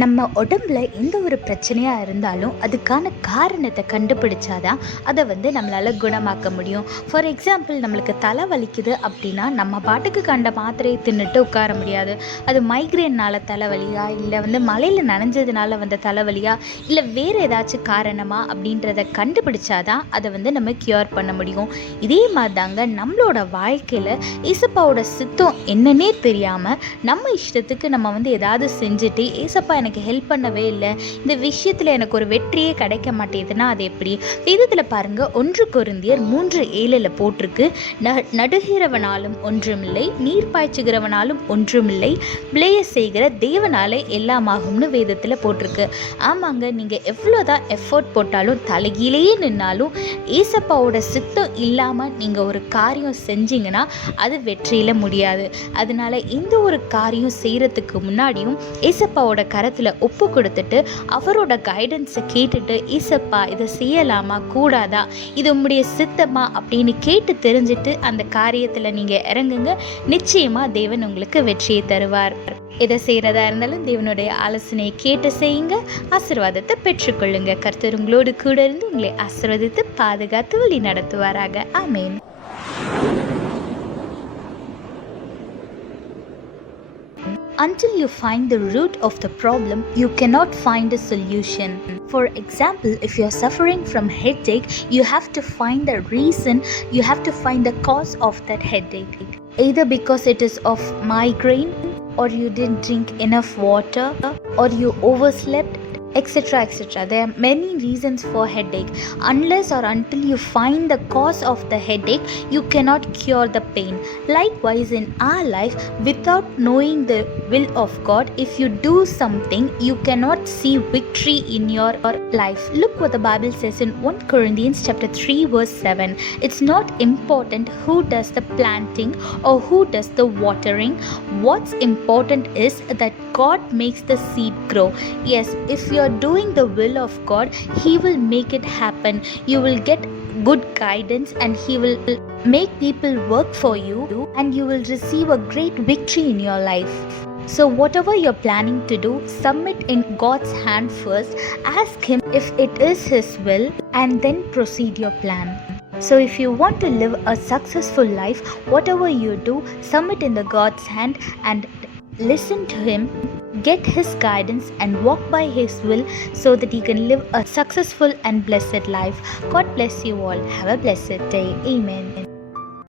நம்ம உடம்புல எந்த ஒரு பிரச்சனையாக இருந்தாலும் அதுக்கான காரணத்தை கண்டுபிடிச்சாதான் அதை நம்மளால் குணமாக்க முடியும். ஃபார் எக்ஸாம்பிள், நம்மளுக்கு தலை வலிக்குது அப்படின்னா நம்ம பாட்டுக்கு கண்ட மாத்திரையை தின்னுட்டு உட்கார முடியாது. அது மைக்ரேனால் தலைவலியா, இல்லை மழையில் நனைஞ்சதுனால வந்த தலைவலியா, இல்லை வேறு ஏதாச்சும் காரணமா அப்படின்றத கண்டுபிடிச்சாதான் அதை நம்ம க்யூர் பண்ண முடியும். இதே மாதிரி தாங்க நம்மளோட வாழ்க்கையில் ஏசப்பாவோட சித்தம் என்னன்னே தெரியாமல் நம்ம இஷ்டத்துக்கு நம்ம ஏதாவது செஞ்சுட்டு ஏசப்பா எனக்கு ஹெல்ப் பண்ணவே இல்லை, இந்த விஷயத்தில் எனக்கு ஒரு வெற்றியே கிடைக்க மாட்டேதுன்னா அது எப்படி? வேதத்தில் பாருங்க, 1 கொரிந்தியர் 3:7 போட்டிருக்கு, நடுகிறவனாலும் ஒன்றுமில்லை, நீர் பாய்ச்சுகிறவனாலும் ஒன்றுமில்லை, விளைய செய்கிற தேவனாலே எல்லாமாகும்னு வேதத்தில் போட்டிருக்கு. ஆமாங்க, நீங்கள் எவ்வளோதான் எஃபோர்ட் போட்டாலும் தலைகீழேயே நின்னாலும் ஏசப்பாவோட சித்தம் இல்லாமல் நீங்கள் ஒரு காரியம் செஞ்சீங்கன்னா அது வெற்றியில் முடியாது. அதனால இந்த ஒரு காரியம் செய்கிறதுக்கு முன்னாடியும் ஏசப்பாவோட கரத்தில் ஒப்பு கொடுத்துட்டு அவரோட கைடன்ஸை கேட்டுட்டு, ஏசப்பா இதை செய்யலாமா கூடாதா, இது உம்முடைய சித்தமா அப்படின்னு கேட்டு தெரிஞ்சுட்டு அந்த காரியத்தில் நீங்கள் இறங்குங்க. நிச்சயமாக தேவன் உங்களுக்கு வெற்றியை தருவார். எதை செய்கிறதா இருந்தாலும் தேவனுடைய ஆலோசனையை கேட்டு செய்யுங்க, ஆசீர்வாதத்தை பெற்றுக்கொள்ளுங்க. கர்த்தர் உங்களோடு கூட இருந்து உங்களை ஆசீர்வதித்து பாதுகாத்து வழி நடத்துவாராக. ஆமேன். Until you find the root of the problem, you cannot find a solution. For example, if you are suffering from headache, you have to find the reason, you have to find the cause of that headache. Either because it is of migraine, or you didn't drink enough water, or you overslept, etc. etc. There are many reasons for headache. Unless or until you find the cause of the headache, you cannot cure the pain. Likewise, in our life, without knowing the will of God, if you do something, you cannot see victory in your life. Look what the Bible says in 1 Corinthians chapter 3 verse 7. It's not important who does the planting or who does the watering. What's important is that God makes the seed grow. Yes, if you are doing the will of God, He will make it happen. You will get good guidance and He will make people work for you, and you will receive a great victory in your life. So whatever you're planning to do, submit in God's hand first. Ask Him if it is His will, and then proceed your plan. So if you want to live a successful life, whatever you do, submit in the God's hand and listen to Him, get His guidance and walk by His will, so that you can live a successful and blessed life. God bless you all. Have a blessed day. Amen.